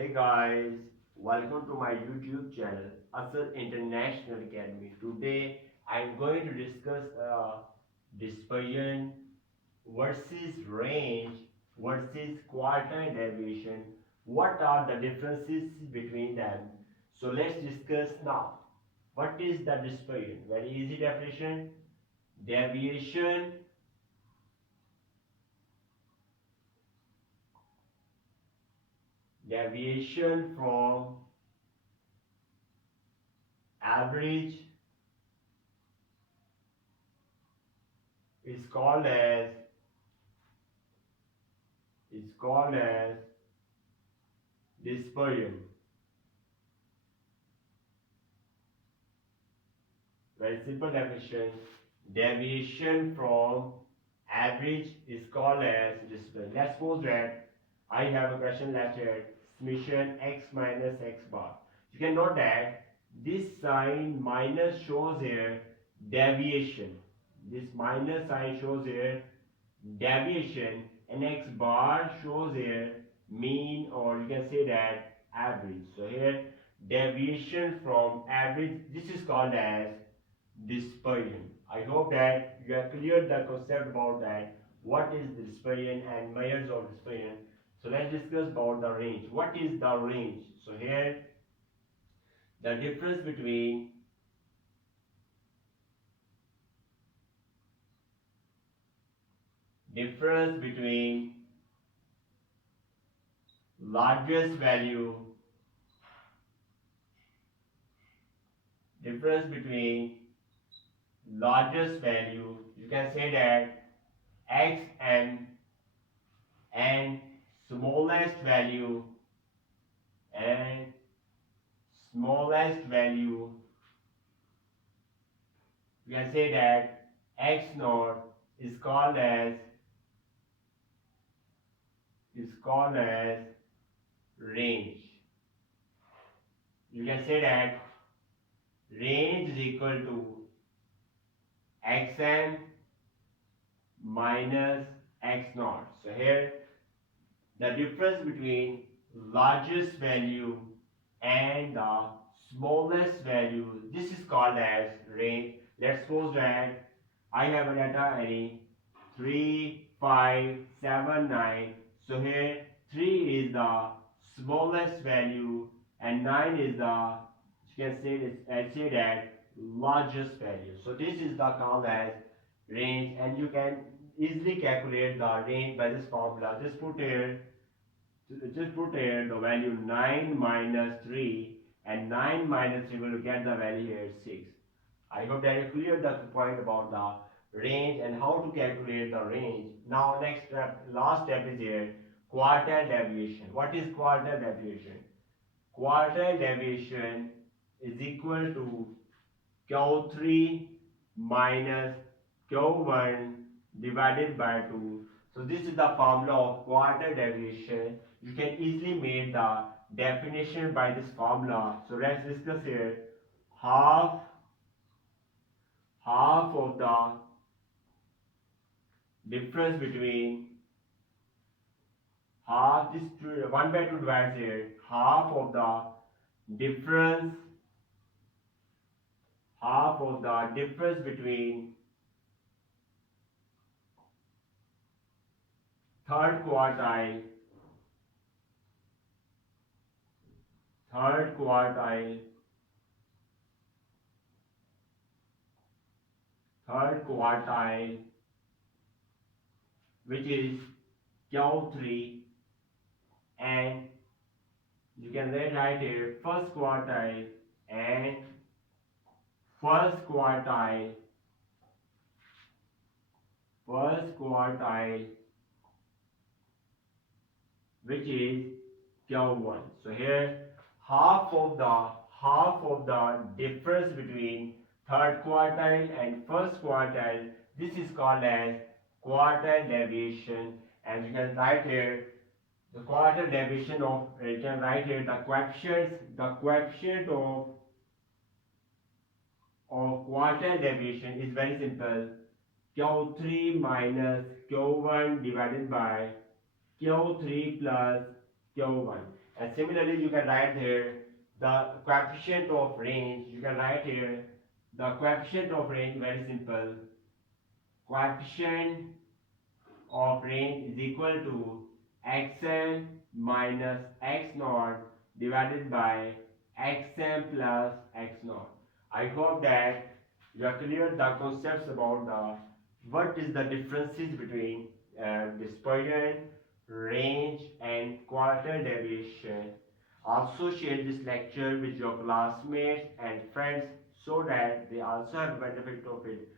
Hey guys, welcome to my YouTube channel, Asad International Academy. Today I'm going to discuss dispersion versus range versus quartile deviation. What are the differences between them? So let's discuss now. What is the dispersion? Very easy definition. Deviation deviation from average is called as is called as dispersion. Very simple definition. Deviation from average is called as dispersion. Let's suppose that I have a question left here. Summation x minus x bar. You can note that this sign minus shows here deviation. This minus sign shows here deviation, and x bar shows here mean, or you can say that average. So here deviation from average, this is called as dispersion. I hope that you have cleared the concept about that. What is the dispersion and measures of dispersion? So let's discuss about the range. What is the range? So here the difference between largest value difference between largest value, you can say that x and smallest value and smallest value, you can say that x naught is called as range. You can say that range is equal to xn minus x naught. So here the difference between largest value and the smallest value, this is called as range. Let's suppose that I have a data array 3, 5, 7, 9. So here 3 is the smallest value and 9 is the, you can say this, say that largest value. So this is the called as range, and you can easily calculate the range by this formula. Just put here the value 9 minus 3, and 9 minus 3 will get the value here 6. I hope that you cleared the point about the range and how to calculate the range. Now next step, last step is here, quartile deviation. What is quartile deviation? Quartile deviation is equal to Q3 minus Q1 divided by 2. So this is the formula of quartile deviation. You can easily make the definition by this formula. So let's discuss here. Half of the difference between half this 1 by 2 divides here. Half of the difference between third quartile which is Q3, and you can then write here first quartile and first quartile which is Q1. So here half of the difference between third quartile and first quartile, this is called as quartile deviation. And you can write here the quartile deviation of, you can write here the coefficient of quartile deviation is very simple. Q3 minus Q1 divided by Q3 plus Q1. And similarly, you can write here the coefficient of range. You can write here the coefficient of range, very simple. Coefficient of range is equal to xn minus x naught divided by xm plus x naught. I hope that you are clear the concepts about the what is the differences between dispersion, range, and quartile deviation. Also share this lecture with your classmates and friends so that they also have benefit of it.